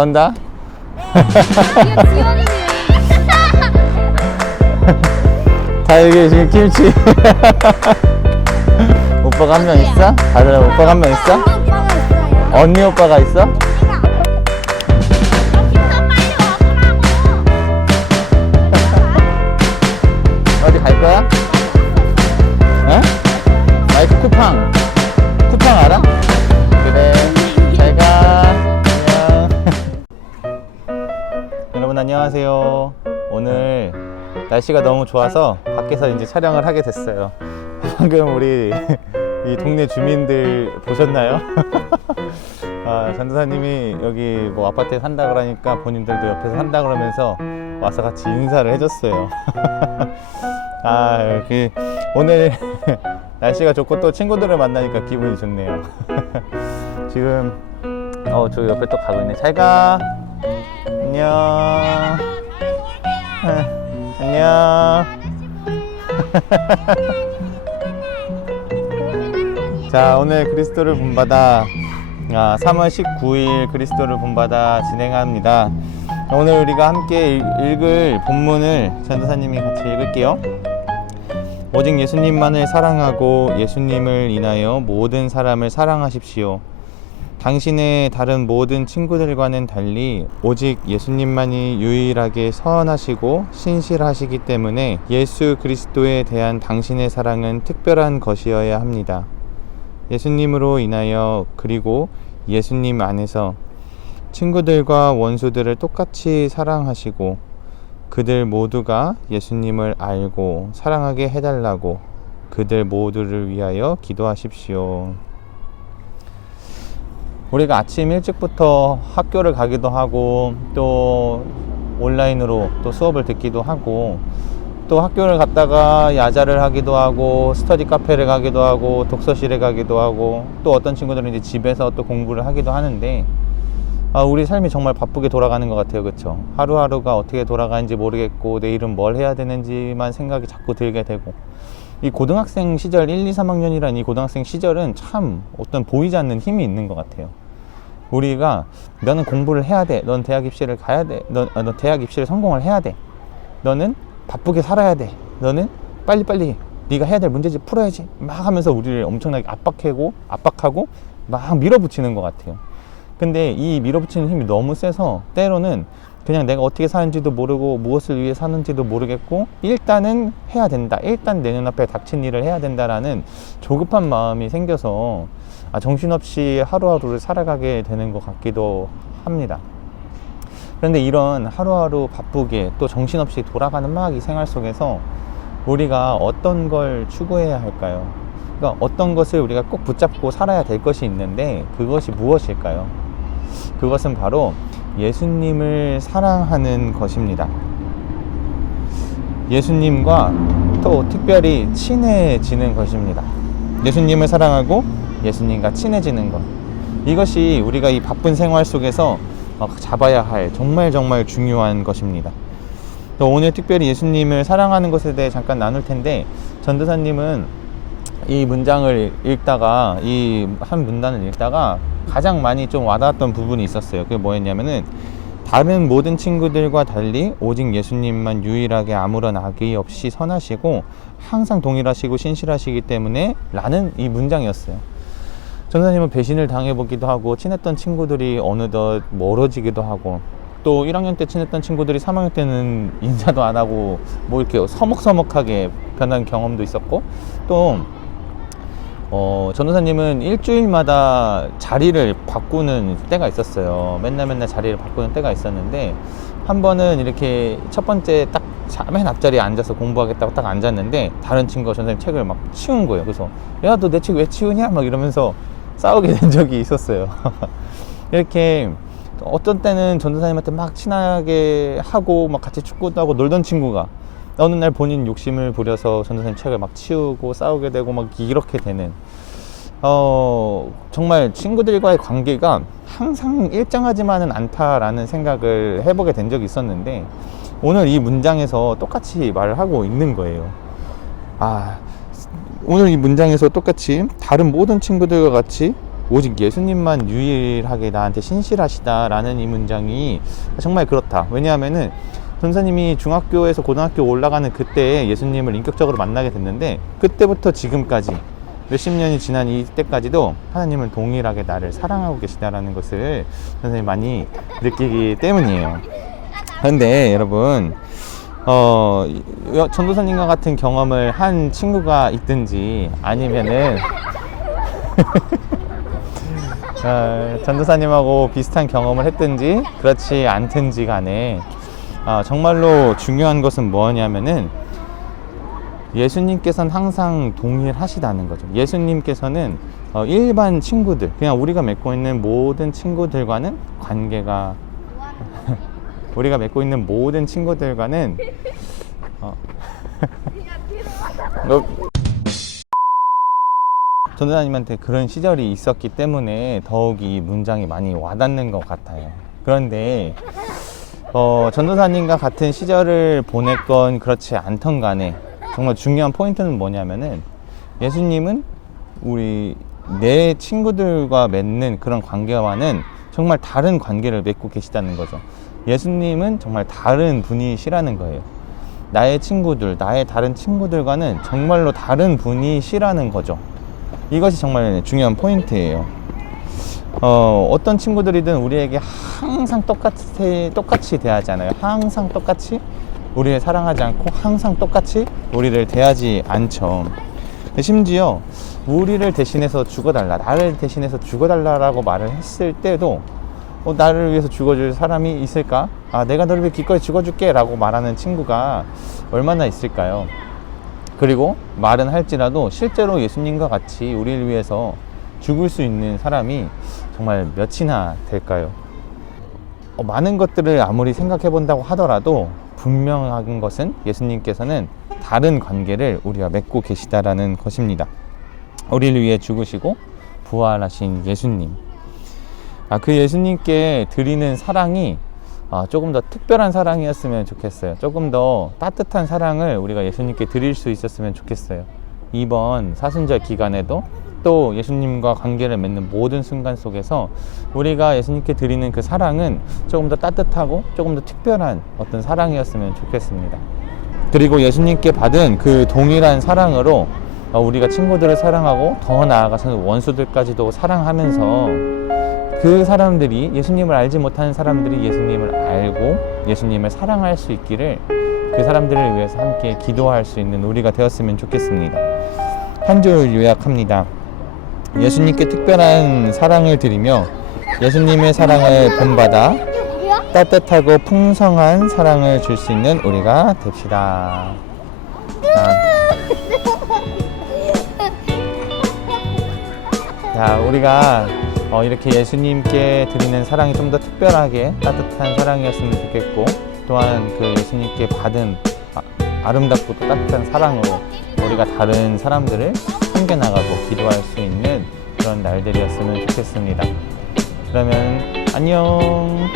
다 온다? 이거 지원이네요. 다 여기 지금 김치. 오빠가 한 명 있어? 다들 오빠가 한 명 있어? 오빠가 있어요. 언니 오빠가 있어? 어디 갈 거야? 어? 마이크 쿠팡. 쿠팡 알아? 그래. 잘 가. 안녕. 여러분 안녕하세요. 오늘 날씨가 너무 좋아서 밖에서 이제 촬영을 하게 됐어요. 방금 우리 이 동네 주민들 보셨나요? 아, 전도사님이 여기 뭐 아파트에 산다 그러니까 본인들도 옆에서 산다 그러면서 와서 같이 인사를 해줬어요. 아, 오늘 날씨가 좋고 또 친구들을 만나니까 기분이 좋네요. 지금 저 옆에 또 가고 있네. 잘 가. 안녕. 안녕. 자, 오늘 그리스도를 본받아 3월 19일 그리스도를 본받아 진행합니다. 오늘 우리가 함께 읽을 본문을 전도사님이 같이 읽을게요. 오직 예수님만을 사랑하고 예수님을 인하여 모든 사람을 사랑하십시오. 당신의 다른 모든 친구들과는 달리 오직 예수님만이 유일하게 선하시고 신실하시기 때문에 예수 그리스도에 대한 당신의 사랑은 특별한 것이어야 합니다. 예수님으로 인하여 그리고 예수님 안에서 친구들과 원수들을 똑같이 사랑하시고 그들 모두가 예수님을 알고 사랑하게 해달라고 그들 모두를 위하여 기도하십시오. 우리가 아침 일찍부터 학교를 가기도 하고 또 온라인으로 또 수업을 듣기도 하고 또 학교를 갔다가 야자를 하기도 하고 스터디 카페를 가기도 하고 독서실에 가기도 하고 또 어떤 친구들은 이제 집에서 또 공부를 하기도 하는데 우리 삶이 정말 바쁘게 돌아가는 것 같아요. 그렇죠? 하루하루가 어떻게 돌아가는지 모르겠고 내일은 뭘 해야 되는지만 생각이 자꾸 들게 되고 이 고등학생 시절 1, 2, 3학년이란 이 고등학생 시절은 참 어떤 보이지 않는 힘이 있는 것 같아요. 우리가 너는 공부를 해야 돼. 넌 대학 입시를 가야 돼. 넌 대학 입시를 성공을 해야 돼. 너는 바쁘게 살아야 돼. 너는 빨리빨리 네가 해야 될 문제집 풀어야지. 막 하면서 우리를 엄청나게 압박하고 막 밀어붙이는 것 같아요. 근데 이 밀어붙이는 힘이 너무 세서 때로는 그냥 내가 어떻게 사는지도 모르고 무엇을 위해 사는지도 모르겠고 일단은 해야 된다. 일단 내 눈앞에 닥친 일을 해야 된다라는 조급한 마음이 생겨서 정신없이 하루하루를 살아가게 되는 것 같기도 합니다. 그런데 이런 하루하루 바쁘게 또 정신없이 돌아가는 막 이 생활 속에서 우리가 어떤 걸 추구해야 할까요? 그러니까 어떤 것을 우리가 꼭 붙잡고 살아야 될 것이 있는데 그것이 무엇일까요? 그것은 바로 예수님을 사랑하는 것입니다. 예수님과 또 특별히 친해지는 것입니다. 예수님을 사랑하고 예수님과 친해지는 것. 이것이 우리가 이 바쁜 생활 속에서 잡아야 할 정말 중요한 것입니다. 또 오늘 특별히 예수님을 사랑하는 것에 대해 잠깐 나눌 텐데 전도사님은 이 문장을 읽다가 이 한 문단을 읽다가 가장 많이 좀 와닿았던 부분이 있었어요. 그게 뭐였냐면은 다른 모든 친구들과 달리 오직 예수님만 유일하게 아무런 악의 없이 선하시고 항상 동일하시고 신실하시기 때문에 라는 이 문장이었어요. 전도사님은 배신을 당해보기도 하고 친했던 친구들이 어느덧 멀어지기도 하고 또 1학년 때 친했던 친구들이 3학년 때는 인사도 안 하고 뭐 이렇게 서먹서먹하게 변한 경험도 있었고 또 전도사님은 일주일마다 자리를 바꾸는 때가 있었어요. 맨날 자리를 바꾸는 때가 있었는데 한 번은 이렇게 첫 번째 딱 맨 앞자리에 앉아서 공부하겠다고 딱 앉았는데 다른 친구가 전도사님 책을 막 치운 거예요. 그래서 야, 너 내 책 왜 치우냐? 막 이러면서 싸우게 된 적이 있었어요. 이렇게 어떤 때는 전도사님한테 막 친하게 하고 막 같이 축구도 하고 놀던 친구가 어느 날 본인 욕심을 부려서 전도사님 책을 막 치우고 싸우게 되고 막 이렇게 되는 정말 친구들과의 관계가 항상 일정하지만은 않다라는 생각을 해보게 된 적이 있었는데 오늘 이 문장에서 똑같이 말을 하고 있는 거예요. 오늘 이 문장에서 똑같이 다른 모든 친구들과 같이 오직 예수님만 유일하게 나한테 신실하시다라는 이 문장이 정말 그렇다. 왜냐하면은 전사님이 중학교에서 고등학교 올라가는 그때 예수님을 인격적으로 만나게 됐는데, 그때부터 지금까지 몇십 년이 지난 이때까지도 하나님은 동일하게 나를 사랑하고 계시다라는 것을 선생님이 많이 느끼기 때문이에요. 그런데 여러분, 전도사님과 같은 경험을 한 친구가 있든지 아니면은 전도사님하고 비슷한 경험을 했든지 그렇지 않든지 간에 정말로 중요한 것은 뭐냐면은 예수님께서는 항상 동일하시다는 거죠. 예수님께서는 일반 친구들, 그냥 우리가 맺고 있는 모든 친구들과는 관계가 우리가 맺고 있는 모든 친구들과는 전도사님한테 그런 시절이 있었기 때문에 더욱 이 문장이 많이 와닿는 것 같아요. 그런데 전도사님과 같은 시절을 보냈건 그렇지 않던 간에 정말 중요한 포인트는 뭐냐면은 예수님은 내 친구들과 맺는 그런 관계와는 정말 다른 관계를 맺고 계시다는 거죠. 예수님은 정말 다른 분이시라는 거예요. 나의 친구들, 나의 다른 친구들과는 정말로 다른 분이시라는 거죠. 이것이 정말 중요한 포인트예요. 어떤 친구들이든 우리에게 항상 똑같이 대하잖아요. 항상 똑같이 우리를 사랑하지 않고 항상 똑같이 우리를 대하지 않죠. 심지어 우리를 대신해서 죽어달라, 나를 대신해서 죽어달라라고 말을 했을 때도 나를 위해서 죽어줄 사람이 있을까? 내가 너를 위해 기꺼이 죽어줄게 라고 말하는 친구가 얼마나 있을까요? 그리고 말은 할지라도 실제로 예수님과 같이 우리를 위해서 죽을 수 있는 사람이 정말 몇이나 될까요? 많은 것들을 아무리 생각해 본다고 하더라도 분명한 것은 예수님께서는 다른 관계를 우리와 맺고 계시다라는 것입니다. 우리를 위해 죽으시고 부활하신 예수님, 그 예수님께 드리는 사랑이 조금 더 특별한 사랑이었으면 좋겠어요. 조금 더 따뜻한 사랑을 우리가 예수님께 드릴 수 있었으면 좋겠어요. 이번 사순절 기간에도 또 예수님과 관계를 맺는 모든 순간 속에서 우리가 예수님께 드리는 그 사랑은 조금 더 따뜻하고 조금 더 특별한 어떤 사랑이었으면 좋겠습니다. 그리고 예수님께 받은 그 동일한 사랑으로 우리가 친구들을 사랑하고 더 나아가서는 원수들까지도 사랑하면서 그 사람들이, 예수님을 알지 못하는 사람들이 예수님을 알고 예수님을 사랑할 수 있기를, 그 사람들을 위해서 함께 기도할 수 있는 우리가 되었으면 좋겠습니다. 한 줄 요약합니다. 예수님께 특별한 사랑을 드리며 예수님의 사랑을 본받아 따뜻하고 풍성한 사랑을 줄 수 있는 우리가 됩시다. 자, 우리가 이렇게 예수님께 드리는 사랑이 좀 더 특별하게 따뜻한 사랑이었으면 좋겠고, 또한 그 예수님께 받은 아름답고 또 따뜻한 사랑으로 우리가 다른 사람들을 섬겨나가고 기도할 수 있는 그런 날들이었으면 좋겠습니다. 그러면 안녕.